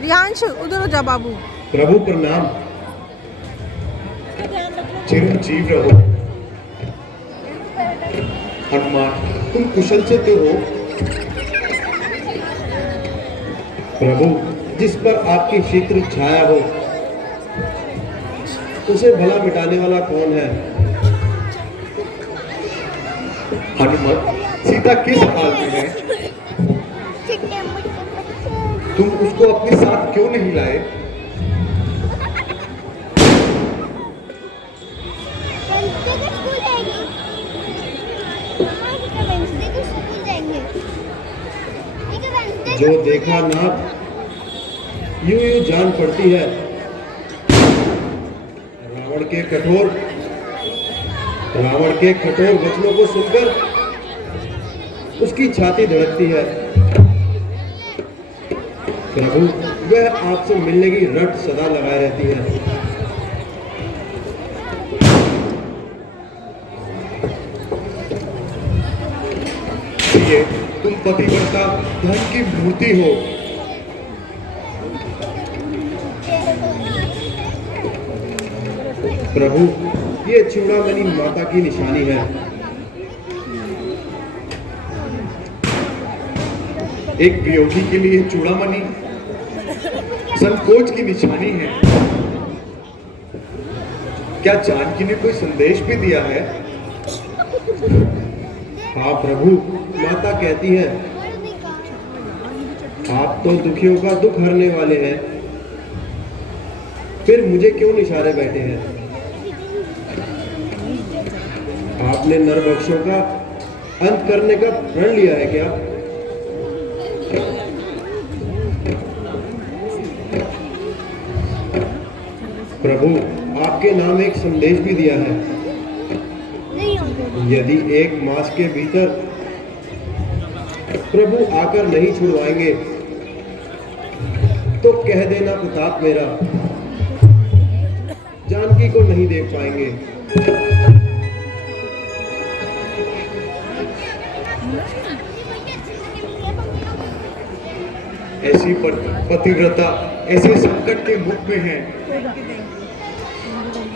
रियांश उधर हो जा बाबू। प्रभु प्रणाम। चिरंजीव रहो। हनुमान तुम कुशल से तो हो? प्रभु जिस पर आपकी शीघ्र छाया हो उसे भला मिटाने वाला कौन है? हनुमत सीता किस हाल में है? तुम उसको अपने साथ क्यों नहीं लाए? जो देखा नाथ यूं यूं जान पड़ती है। रावण के कठोर वचनों को सुनकर उसकी छाती धड़कती है। प्रभु वह आपसे मिलने की रट सदा लगाए रहती है। ये तुम पतिव्रता धन की मूर्ति हो। प्रभु ये चूड़ामणि माता की निशानी है। एक वियोगी के लिए चूड़ामणि संकोच की निशानी है। क्या जानकी ने कोई संदेश भी दिया है? हाँ प्रभु माता कहती है आप तो दुखियों का दुख हरने वाले हैं, फिर मुझे क्यों निशारे बैठे हैं? आपने नरभक्षों का अंत करने का प्रण लिया है क्या? प्रभु आपके नाम एक संदेश भी दिया है। यदि 1 मास के भीतर प्रभु आकर नहीं छुड़वाएंगे तो कह देना प्रताप मेरा जानकी को नहीं देख पाएंगे। ऐसी पतिव्रता ऐसे संकट के मुख में है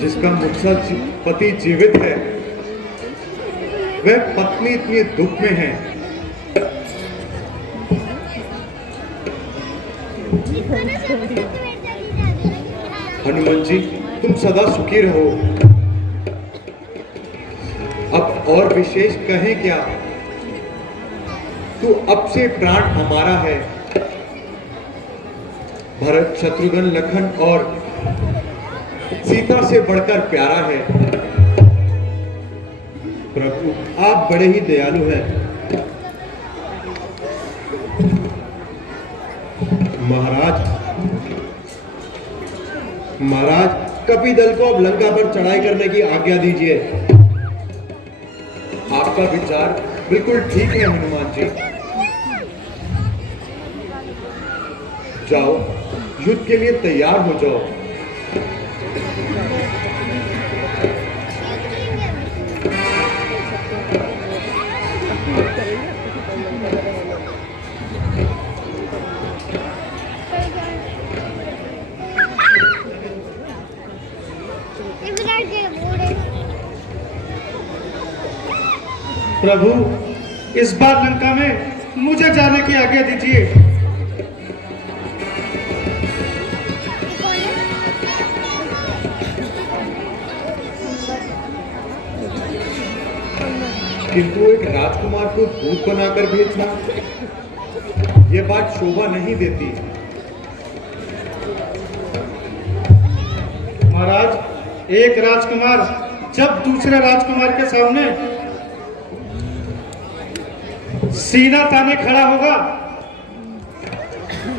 जिसका मुझसा पति जीवित है, वह पत्नी इतनी दुख में है। हनुमान जी तुम सदा सुखी रहो। अब और विशेष कहें क्या? तू अब से प्राण हमारा है। भरत शत्रुघ्न लखन और सीता से बढ़कर प्यारा है। प्रभु आप बड़े ही दयालु हैं। महाराज कपिदल को अब लंका पर चढ़ाई करने की आज्ञा दीजिए। आपका विचार बिल्कुल ठीक है हनुमान जी। जाओ युद्ध के लिए तैयार हो जाओ। प्रभु इस बार लंका में मुझे जाने की आज्ञा दीजिए। किंतु एक राजकुमार को दूत बनाकर भेजना यह बात शोभा नहीं देती। महाराज एक राजकुमार जब दूसरे राजकुमार के सामने सीना ताने खड़ा होगा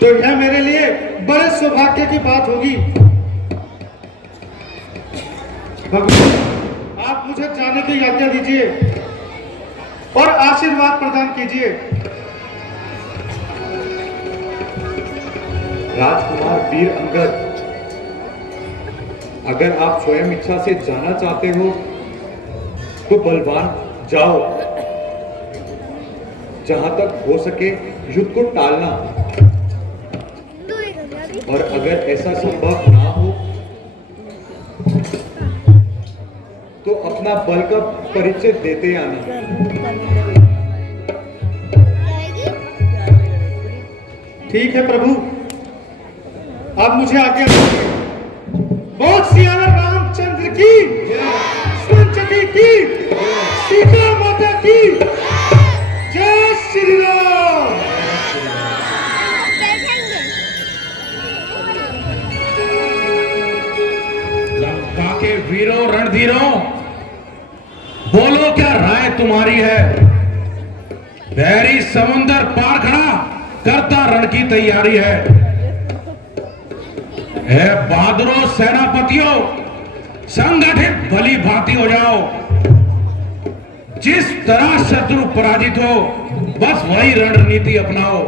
तो यह मेरे लिए बड़े सौभाग्य की बात होगी। भगवान आप मुझे जाने की आज्ञा दीजिए और आशीर्वाद प्रदान कीजिए। राजकुमार वीर अंगद, अगर आप स्वयं इच्छा से जाना चाहते हो तो बलवान जाओ। जहां तक हो सके युद्ध को टालना, और अगर ऐसा संभव ना हो तो अपना बल का परिचय देते आना। ठीक है प्रभु, आप मुझे आज्ञा दीजिए। बहुत सियारा रामचंद्र की, संचती की, सीता माता की जय श्री राम। लंका के वीरों रणधीरों, बोलो क्या राय तुम्हारी है? बहरी समुंदर पार खड़ा करता रण की तैयारी है। बहादुरों सेनापतियों, संगठित भली भांति हो जाओ। जिस तरह शत्रु पराजित हो, बस वही रणनीति अपनाओ।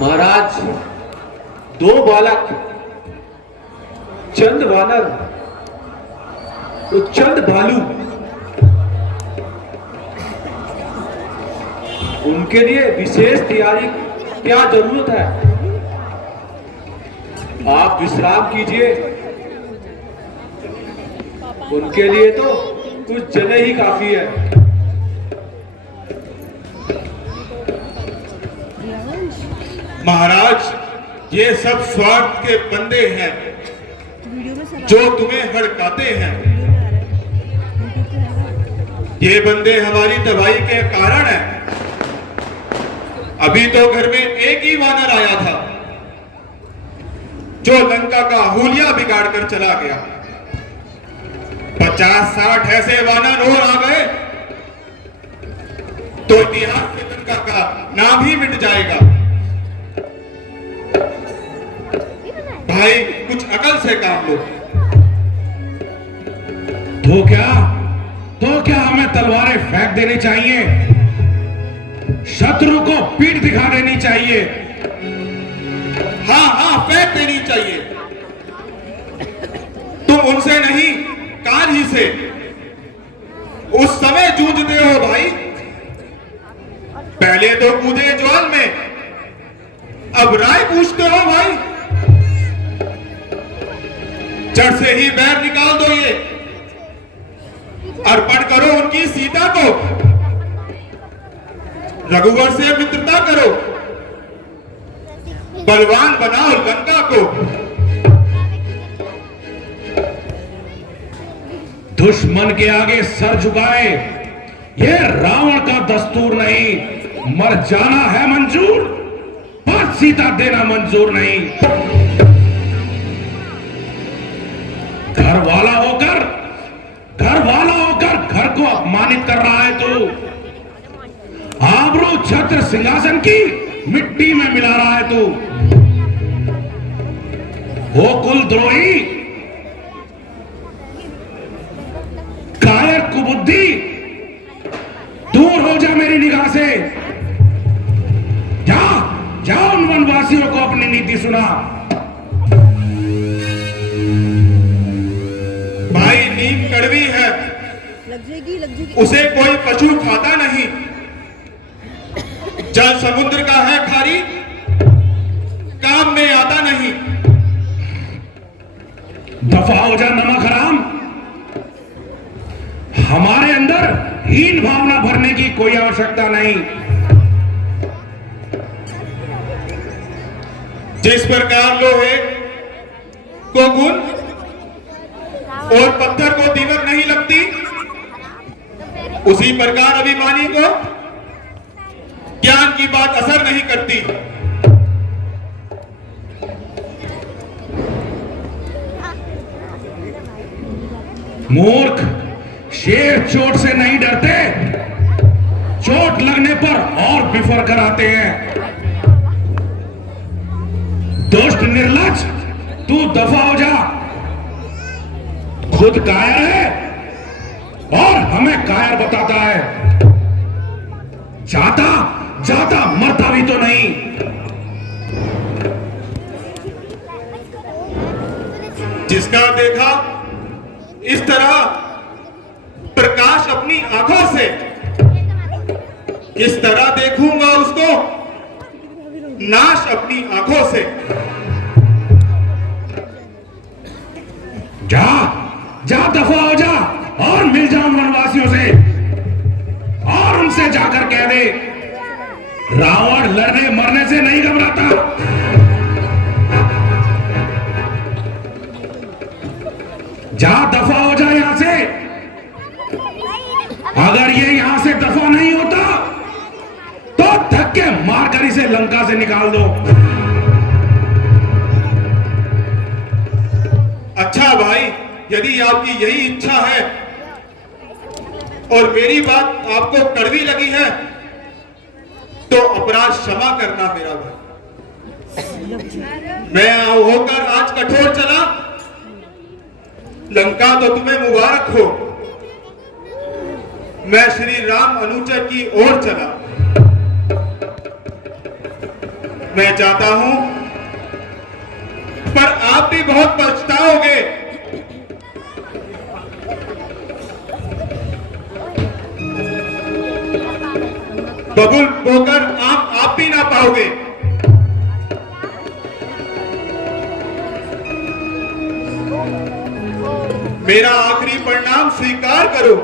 महाराज, दो बालक, चंद वानर तो चंद भालू, उनके लिए विशेष तैयारी क्या जरूरत है? आप विश्राम कीजिए, उनके लिए तो कुछ जगह ही काफी है। महाराज, ये सब स्वार्थ के बंदे हैं जो तुम्हें हड़काते हैं। ये बंदे हमारी तबाही के कारण हैं। अभी तो घर में एक ही वानर आया था जो लंका का हुलिया बिगाड़ कर चला गया। 50-60 ऐसे वानर और आ गए तो इतिहास में लंका का नाम ही मिट जाएगा। भाई, कुछ अकल से काम लो। तो क्या हमें तलवारें फेंक देनी चाहिए? शत्रु को पीठ दिखा देनी चाहिए? हाँ, फेंक देनी चाहिए। तुम उनसे नहीं, काल ही से उस समय जूझते हो भाई। पहले तो कूदे ज्वाल में, अब राय पूछते हो भाई। जड़ से ही बैर निकाल दो, ये अर्पण करो उनकी सीता को, रघुवर से मित्रता करो, बलवान बनाओ लंका को। दुश्मन के आगे सर झुकाए, ये रावण का दस्तूर नहीं। मर जाना है मंजूर, पर सीता देना मंजूर नहीं। घर वाला होकर घर को अपमानित कर रहा है तू। आबरू छत्र सिंहासन की मिट्टी में मिला रहा है तू। हो कुलद्रोही, कायर कुबुद्धि, दूर हो जा मेरी निगाह से। जा उन वनवासियों को अपनी नीति सुना। भाई, नीम कड़वी है, उसे कोई पशु खाता नहीं। जल समुद्र का है खारी, काम में आता नहीं। दफा हो जा नमक हराम। हमारे अंदर हीन भावना भरने की कोई आवश्यकता नहीं। जिस प्रकार लोहे को गुण और पत्थर को दीमक नहीं लगती, उसी प्रकार अभिमानी को ज्ञान की बात असर नहीं करती। मूर्ख, शेर चोट से नहीं डरते, चोट लगने पर और बिफर कर आते हैं। दुष्ट निर्लज, तू दफा हो जा। खुद कायर है और हमें कायर बताता है। जाता मरता भी तो नहीं। जिसका देखा इस तरह प्रकाश अपनी आंखों से किस तरह देखूंगा उसको, नाश अपनी आंखों से। जा जा दफा हो जा और मिल जा उन वनवासियों से और उनसे जाकर कह दे रावण लड़ने मरने से नहीं घबराता। जा दफा हो जा यहां से। अगर ये यहां से दफा नहीं होता तो धक्के मारकर इसे लंका से निकाल दो। अच्छा भाई, यदि आपकी यही इच्छा है और मेरी बात आपको कड़वी लगी है तो अपराध क्षमा करना मेरा भाई। मैं होकर आज कठोर चला, लंका तो तुम्हें मुबारक हो। मैं श्री राम अनुचर की ओर चला। मैं चाहता हूं, पर आप भी बहुत पछताओगे। बबुल बोकर आप भी ना पाओगे। मेरा आखिरी परिणाम स्वीकार करो।